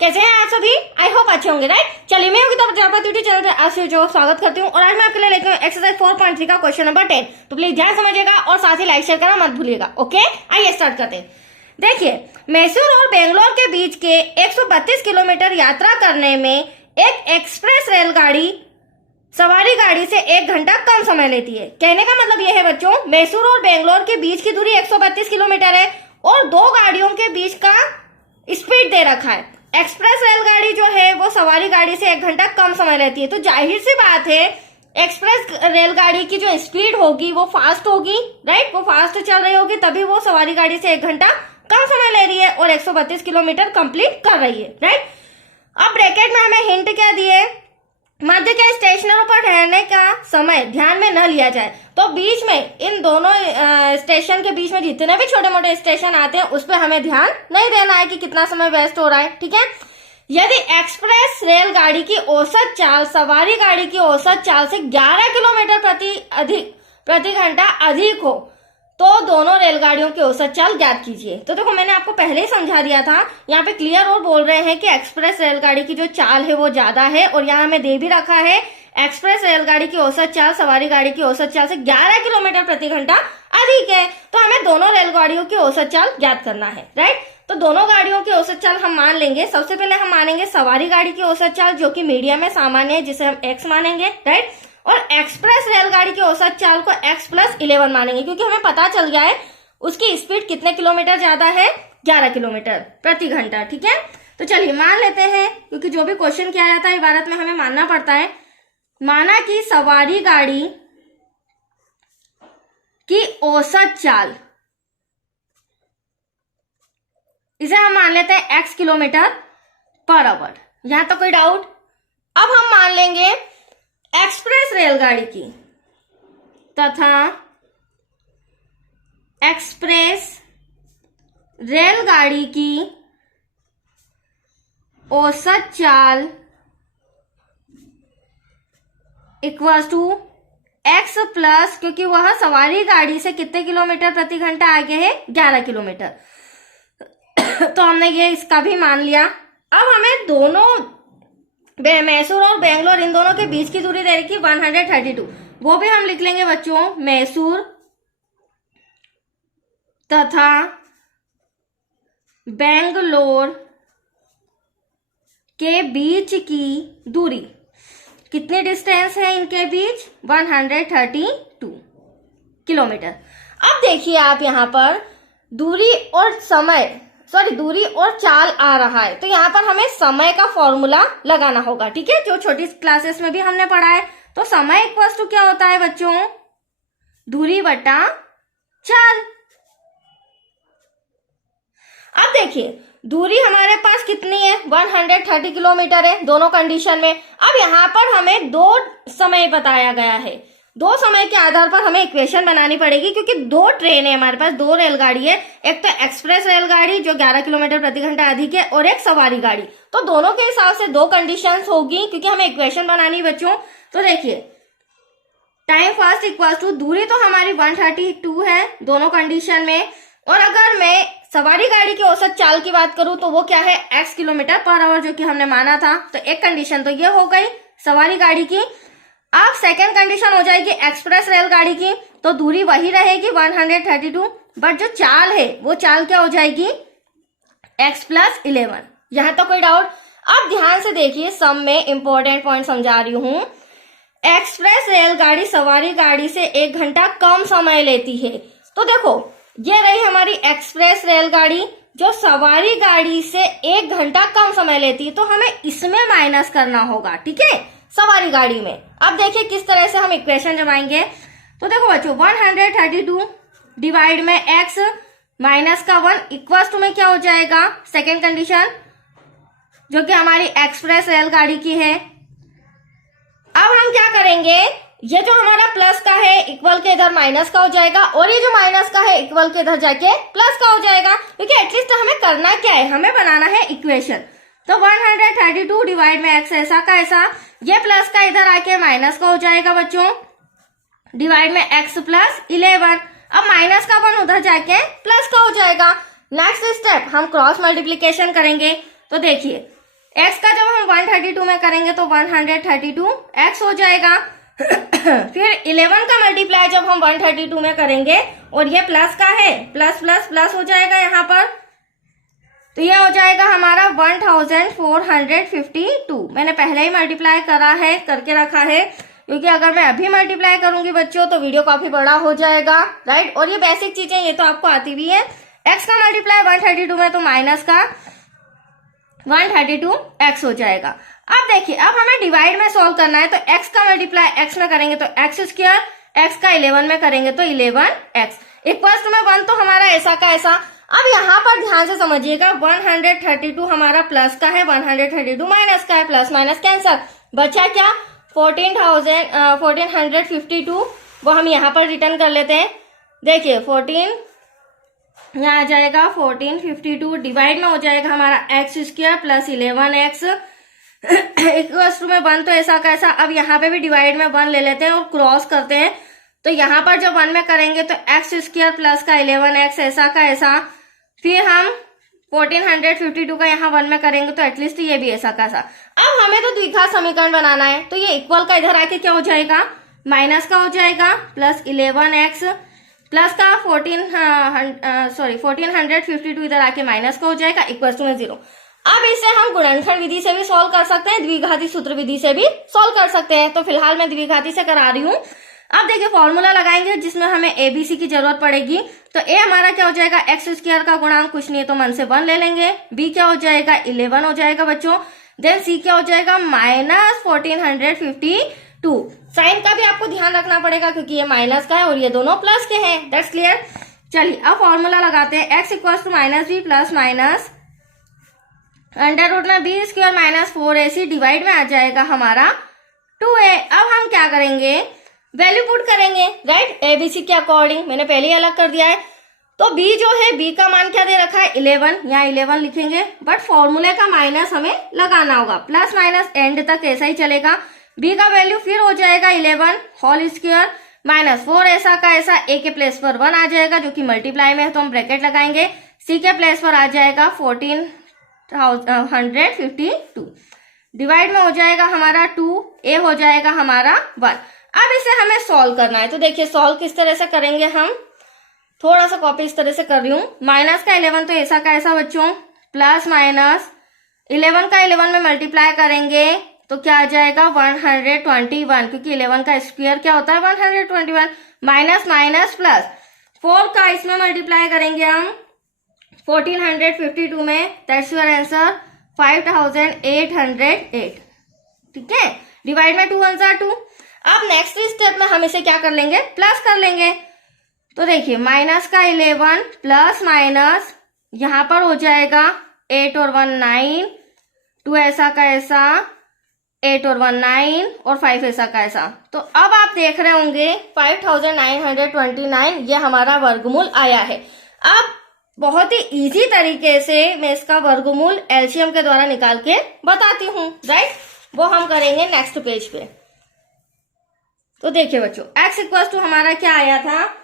कैसे हैं आप सभी? आई होप अच्छे होंगे, राइट। चलिए, मैं योगी प्रजापति यूट्यूब चैनल पर आप सभी को स्वागत करती हूँ और आज मैं आपके लिए लेकर एक्सरसाइज 4.3 का क्वेश्चन नंबर 10। तो प्लीज ध्यान समझिएगा और साथ ही लाइक शेयर करना मत भूलिएगा। ओके, आइए स्टार्ट करते हैं। देखिए, मैसूर और बेंगलोर के बीच के 132 किलोमीटर यात्रा करने में एक एक्सप्रेस रेलगाड़ी सवारी गाड़ी से 1 घंटा कम समय लेती है। कहने का मतलब यह है बच्चों, मैसूर और बेंगलोर के बीच की दूरी 132 किलोमीटर है और दो गाड़ियों के बीच का स्पीड दे रखा है। एक्सप्रेस रेलगाड़ी जो है वो सवारी गाड़ी से 1 घंटा कम समय लेती है। तो जाहिर सी बात है, एक्सप्रेस रेलगाड़ी की जो स्पीड होगी वो फास्ट होगी, राइट। वो फास्ट चल रही होगी, तभी वो सवारी गाड़ी से 1 घंटा कम समय ले रही है और 132 किलोमीटर कंप्लीट कर रही है, राइट। अब ब्रैकेट में हमें हिंट क्या दिए, मध्य के स्टेशनों पर ठहरने का समय ध्यान में न लिया जाए। तो बीच में इन दोनों स्टेशन के बीच में जितने भी छोटे मोटे स्टेशन आते हैं उस पर हमें ध्यान नहीं देना है कि कितना समय वेस्ट हो रहा है, ठीक है। यदि एक्सप्रेस रेलगाड़ी की औसत चाल सवारी गाड़ी की औसत चाल से 11 किलोमीटर प्रति घंटा अधिक हो तो दोनों रेलगाड़ियों की औसत चाल ज्ञात कीजिए। तो देखो, मैंने आपको पहले ही समझा दिया था, यहाँ पे क्लियर और बोल रहे हैं कि एक्सप्रेस रेलगाड़ी की जो चाल है वो ज्यादा है और यहाँ हमें दे भी रखा है एक्सप्रेस रेलगाड़ी की औसत चाल सवारी गाड़ी की औसत चाल से 11 किलोमीटर प्रति घंटा अधिक है। तो हमें दोनों रेलगाड़ियों की औसत चाल ज्ञात करना है, राइट। तो दोनों गाड़ियों की औसत चाल हम मान लेंगे। सबसे पहले हम मानेंगे सवारी गाड़ी की औसत चाल जो कि मीडियम में सामान्य है, जिसे हम x मानेंगे, राइट। और एक्सप्रेस रेलगाड़ी की औसत चाल को x+11 मानेंगे क्योंकि हमें पता चल गया है उसकी स्पीड कितने किलोमीटर ज्यादा है, 11 किलोमीटर प्रति घंटा, ठीक है। तो चलिए मान लेते हैं, क्योंकि जो भी क्वेश्चन किया जाता है इबारत में हमें मानना पड़ता है। माना कि सवारी गाड़ी की औसत चाल, इसे हम मान लेते हैं x किलोमीटर पर आवर। यहां तो कोई डाउट? अब हम मान लेंगे एक्सप्रेस रेलगाड़ी की तथा एक्सप्रेस रेलगाड़ी की औसत चाल इक्वल्स टू x प्लस, क्योंकि वह सवारी गाड़ी से कितने किलोमीटर प्रति घंटा आगे है, 11 किलोमीटर। तो हमने ये इसका भी मान लिया। अब हमें दोनों मैसूर और बेंगलोर इन दोनों के बीच की दूरी दे रखी 132, वो भी हम लिख लेंगे बच्चों, मैसूर तथा बेंगलोर के बीच की दूरी, कितनी डिस्टेंस है इनके बीच, 132 किलोमीटर। अब देखिए आप यहां पर दूरी और दूरी और चाल आ रहा है, तो यहाँ पर हमें समय का फॉर्मूला लगाना होगा, ठीक है, जो छोटी क्लासेस में भी हमने पढ़ा है। तो समय इक्वल्स टू क्या होता है बच्चों, दूरी बटा चाल। अब देखिए, दूरी हमारे पास कितनी है, 130 किलोमीटर है दोनों कंडीशन में। अब यहाँ पर हमें 2 समय बताया गया है, 2 समय के आधार पर हमें इक्वेशन बनानी पड़ेगी क्योंकि 2 ट्रेन है हमारे पास, 2 रेलगाड़ी है। एक तो एक्सप्रेस रेलगाड़ी जो 11 किलोमीटर प्रति घंटा अधिक है और एक सवारी गाड़ी। तो दोनों के हिसाब से 2 कंडीशंस होगी क्योंकि हमें इक्वेशन बनानी बच्चों। तो देखिए, टाइम फर्स्ट इक्वल टू, दूरी तो हमारी 132 है दोनों कंडीशन में, और अगर मैं सवारी गाड़ी की औसत चाल की बात करूं तो वो क्या है, x किलोमीटर पर आवर, जो कि हमने माना था। तो एक कंडीशन तो ये हो गई सवारी गाड़ी की। अब सेकेंड कंडीशन हो जाएगी एक्सप्रेस रेलगाड़ी की, तो दूरी वही रहेगी 132, बट जो चाल है वो चाल क्या हो जाएगी, x+11। यहां तो कोई डाउट? अब ध्यान से देखिए, सम में इंपॉर्टेंट पॉइंट समझा रही हूं। एक्सप्रेस रेलगाड़ी सवारी गाड़ी से 1 घंटा कम समय लेती है। तो देखो, ये रही हमारी एक्सप्रेस रेलगाड़ी जो सवारी गाड़ी से 1 घंटा कम समय लेती है, तो हमें इसमें माइनस करना होगा, ठीक है, सवारी गाड़ी में। अब देखिए किस तरह से हम इक्वेशन जमाएंगे। तो देखो बच्चों, 132 डिवाइड में x माइनस का 1 इक्वल्स टू में क्या हो जाएगा, सेकेंड कंडीशन जो कि हमारी एक्सप्रेस रेलगाड़ी की है। अब हम क्या करेंगे, ये जो हमारा प्लस का है इक्वल के इधर माइनस का हो जाएगा और ये जो माइनस का है इक्वल के इधर जाके प्लस का हो जाएगा, क्योंकि एटलीस्ट हमें करना क्या है, हमें बनाना है इक्वेशन। तो 132 डिवाइड में x ऐसा का ऐसा, ये प्लस का इधर आके माइनस का हो जाएगा बच्चों, डिवाइड में x+11। अब माइनस का 1 उधर जाके प्लस का हो जाएगा। नेक्स्ट स्टेप हम क्रॉस मल्टीप्लीकेशन करेंगे। तो देखिए x का जब हम 132 में करेंगे तो 132 x हो जाएगा। फिर 11 का मल्टीप्लाई जब हम 132 में करेंगे और ये प्लस का है, प्लस प्लस प्लस हो जाएगा यहाँ पर, तो ये हो जाएगा हमारा 1452। मैंने पहले ही मल्टीप्लाई करके रखा है, क्योंकि अगर मैं अभी मल्टीप्लाई करूंगी बच्चों तो वीडियो काफी बड़ा हो जाएगा, राइट। और ये बेसिक चीजें ये तो आपको आती भी है। x का मल्टीप्लाई 132 में तो माइनस का 132 x हो जाएगा। अब देखिए, अब हमें डिवाइड में सॉल्व करना है, तो x का मल्टीप्लाई x में करेंगे तो x स्क्वायर, x का 11 में करेंगे तो 11x इक्वल्स टू में 1, तो हमारा ऐसा का ऐसा। अब यहाँ पर ध्यान से समझिएगा, 132 हमारा प्लस का है, 132 माइनस का है, प्लस माइनस कैंसर, बचा क्या 1452, वो हम यहाँ पर रिटर्न कर लेते हैं। देखिए 14 यहाँ आ जाएगा 1452, डिवाइड में हो जाएगा हमारा x square plus 11x equals to में 1, तो ऐसा कैसा। अब यहाँ पे भी डिवाइड में 1 ले लेते हैं और क्रॉस करते हैं, तो यहाँ पर जब 1 में करेंगे तो x स्क्वायर प्लस का 11x ऐसा का ऐसा। फिर हम 1452 का यहाँ 1 में करेंगे तो एटलीस्ट ये भी ऐसा का ऐसा। अब हमें तो द्विघात समीकरण बनाना है, तो ये इक्वल का इधर आके क्या हो जाएगा, माइनस का हो जाएगा, प्लस 11x प्लस का 1452 इधर आके माइनस का हो जाएगा, इक्वल टू में 0। अब इसे हम गुणनखंड विधि से भी सॉल्व कर सकते हैं, द्विघाती सूत्र विधि से भी सॉल्व कर सकते हैं, तो फिलहाल मैं द्विघाती से करा रही हूँ। अब देखिए फॉर्मूला लगाएंगे जिसमें हमें एबीसी की जरूरत पड़ेगी, तो ए हमारा क्या हो जाएगा, एक्स स्क्वायर का गुणांक कुछ नहीं है तो 1 से 1 ले लेंगे, बी क्या हो जाएगा 11 हो जाएगा बच्चों, देन सी क्या हो जाएगा माइनस 1452। साइन का भी आपको ध्यान रखना पड़ेगा क्योंकि ये माइनस का है और ये दोनों प्लस के हैं, दैट्स क्लियर। चलिए अब फॉर्मूला लगाते हैं, X equals to minus B plus minus under root में B square minus 4ac divide में आ जाएगा हमारा 2a। अब हम क्या करेंगे, वैल्यू पुट करेंगे, राइट, एबीसी के अकॉर्डिंग, मैंने पहले ही अलग कर दिया है। तो b जो है, b का मान क्या दे रखा है 11, यहाँ 11 लिखेंगे, बट फॉर्मूले का माइनस हमें लगाना होगा, प्लस माइनस एंड तक ऐसा ही चलेगा। b का वैल्यू फिर हो जाएगा 11 होल स्क्वायर माइनस 4 ऐसा का ऐसा, a के प्लेस पर 1 आ जाएगा जो कि मल्टीप्लाई में है तो हम ब्रैकेट लगाएंगे, c के प्लेस पर आ जाएगा 1452, डिवाइड में हो जाएगा हमारा 2, a हो जाएगा हमारा 1। अब इसे हमें सॉल्व करना है, तो देखिए सॉल्व किस तरह से करेंगे हम, थोड़ा सा कॉपी इस तरह से कर रही हूँ। माइनस का 11 तो ऐसा का ऐसा बच्चों, प्लस माइनस 11 का 11 में मल्टीप्लाई करेंगे तो क्या आ जाएगा 121, क्योंकि 11 का स्क्वायर क्या होता है 121, माइनस माइनस प्लस 4 का इसमें मल्टीप्लाई करेंगे हम 1452 में, दैट्स योर आंसर 5808, ठीक है, डिवाइड में 2 1 2। अब नेक्स्ट स्टेप में हम इसे क्या कर लेंगे, प्लस कर लेंगे, तो देखिए माइनस का 11 प्लस माइनस यहाँ पर हो जाएगा 8 और 1 9, 2 ऐसा का ऐसा, 8 और 1 9 और 5 ऐसा का ऐसा। तो अब आप देख रहे होंगे 5929 ये हमारा वर्गमूल आया है। अब बहुत ही इजी तरीके से मैं इसका वर्गमूल एलसीएम के द्वारा निकाल के बताती हूँ, राइट, वो हम करेंगे नेक्स्ट पेज पे। तो देखिए बच्चों, x इक्वल्स टू हमारा क्या आया था,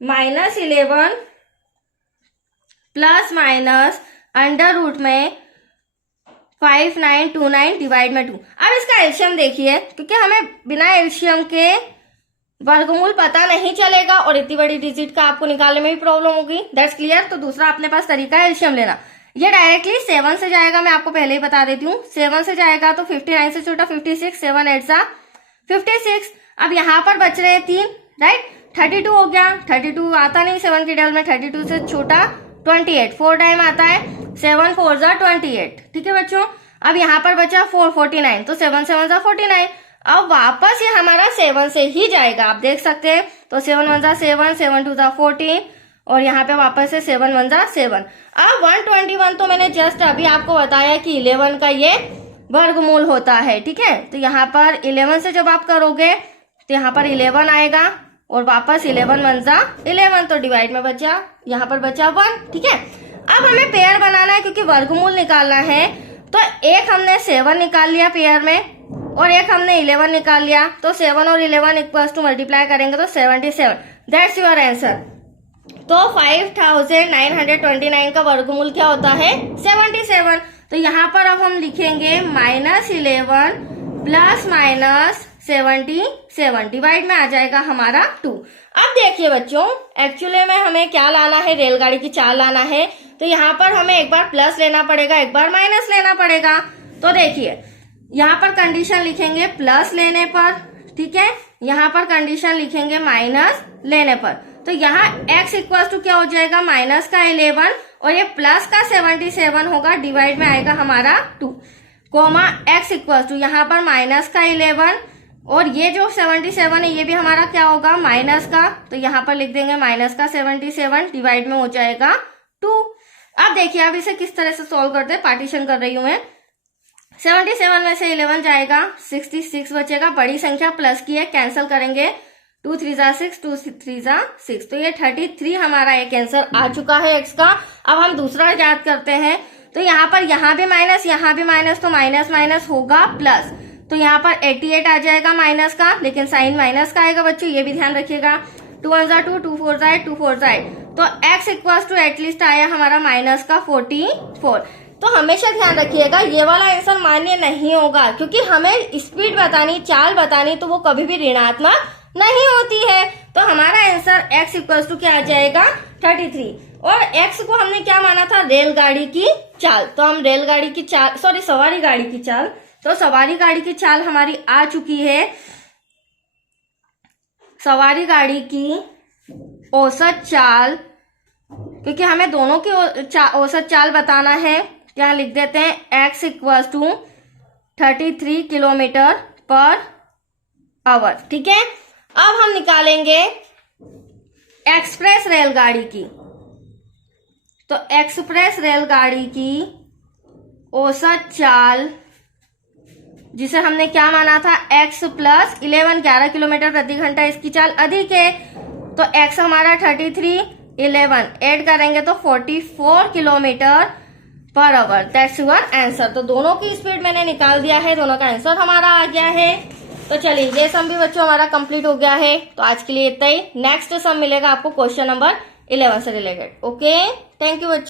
-11 प्लस माइनस अंडर रूट में 5929 डिवाइड में 2। अब इसका एलसीएम देखिए, क्योंकि हमें बिना एलसीएम के वर्गमूल पता नहीं चलेगा और इतनी बड़ी डिजिट का आपको निकालने में भी प्रॉब्लम होगी, दैट्स क्लियर। तो दूसरा अपने पास तरीका है एलसीएम लेना, ये डायरेक्टली 7 से जाएगा, मैं आपको पहले ही बता देती हूँ, 7 से जाएगा तो 59 से छोटा 56, 7 8 सा 56। अब यहाँ पर बच रहे 3, राइट, 32 हो गया, 32 आता नहीं 7 की टेबल में, 32 से छोटा 28, 4 टाइम आता है, 7 4 जा 28, ठीक है बच्चों। अब यहाँ पर बचा 4 49, तो 7 7 जा 49। अब वापस ये हमारा 7 से ही जाएगा, आप देख सकते हैं, तो 7 1 जा 7, 7 2 जा 14 और यहाँ पे वापस से 7 1 जा 7। अब 121 तो मैंने जस्ट अभी आपको बताया कि 11 का ये वर्गमूल होता है, ठीक है। तो यहाँ पर 11 से जब आप करोगे तो यहाँ पर 11 आएगा और वापस 11 1 जा 11, तो डिवाइड में बचा, यहाँ पर बचा 1, ठीक है। अब हमें पेयर बनाना है क्योंकि वर्गमूल निकालना है, तो एक हमने 7 निकाल लिया पेयर में और एक हमने 11 निकाल लिया, तो 7 और 11 इक्वल्स टू मल्टीप्लाई करेंगे तो 77, दैट्स योर आंसर। तो 5929 का वर्गमूल क्या होता है 77। तो यहाँ पर अब हम लिखेंगे -11 प्लस -77 डिवाइड में आ जाएगा हमारा 2। अब देखिए बच्चों, एक्चुअली में हमें क्या लाना है, रेलगाड़ी की चाल लाना है। तो यहाँ पर हमें एक बार प्लस लेना पड़ेगा, एक बार माइनस लेना पड़ेगा। तो देखिए यहाँ पर कंडीशन लिखेंगे प्लस लेने पर, ठीक है, यहाँ पर कंडीशन लिखेंगे माइनस लेने पर। तो यहाँ x इक्वल टू क्या हो जाएगा, माइनस का 11 और ये प्लस का 77 होगा, डिवाइड में आएगा हमारा 2, कोमा x इक्वल टू यहाँ पर माइनस का 11 और ये जो 77 है ये भी हमारा क्या होगा, माइनस का। तो यहाँ पर लिख देंगे माइनस का 77 डिवाइड में हो जाएगा 2। अब देखिए अब इसे किस तरह से सोल्व करते हैं, पार्टीशन कर रही हूं मैं। 77 में से 11 जाएगा, 66 बचेगा, बड़ी संख्या प्लस की है, कैंसिल करेंगे, 2 3 जा 6, 2 3 जा 6। तो ये 33 हमारा एक आंसर आ चुका है x का। अब हम दूसरा याद करते हैं। तो यहाँ पर यहाँ भी माइनस, यहाँ भी माइनस, तो माइनस माइनस होगा प्लस। तो यहाँ पर 88 आ जाएगा माइनस का, लेकिन साइन माइनस का आएगा बच्चों, ये भी ध्यान रखिएगा। 2 1 जा 2, 2 4 जा 2 4 जा। तो x इक्वल टू एटलीस्ट आया हमारा माइनस का 44। तो हमेशा ध्यान रखिएगा ये वाला आंसर मान्य नहीं होगा, क्योंकि हमें स्पीड बतानी, चाल बतानी, तो वो कभी भी ऋणात्मक नहीं होती है। तो हमारा आंसर x इक्वल टू क्या आ जाएगा, 33। और x को हमने क्या माना था, रेलगाड़ी की चाल। तो हम रेलगाड़ी की चाल, सॉरी सवारी गाड़ी की चाल, तो सवारी गाड़ी की चाल हमारी आ चुकी है। सवारी गाड़ी की औसत चाल, क्योंकि हमें दोनों की औसत चाल बताना है, यहाँ लिख देते हैं x equal to 33 kilometre per hour, ठीक है। अब हम निकालेंगे एक्सप्रेस रेलगाड़ी की। तो एक्सप्रेस रेलगाड़ी की औसत चाल, जिसे हमने क्या माना था, x प्लस 11 किलोमीटर प्रति घंटा, इसकी चाल अधिक है। तो x हमारा 33, 11 ऐड करेंगे तो 44 kilometre per our, that's your answer. तो दोनों की स्पीड मैंने निकाल दिया है, दोनों का आंसर हमारा आ गया है। तो चलिए ये सम भी बच्चों हमारा कंप्लीट हो गया है। तो आज के लिए इतना ही। नेक्स्ट सम मिलेगा आपको क्वेश्चन नंबर 11 से रिलेटेड। ओके, थैंक यू बच्चों।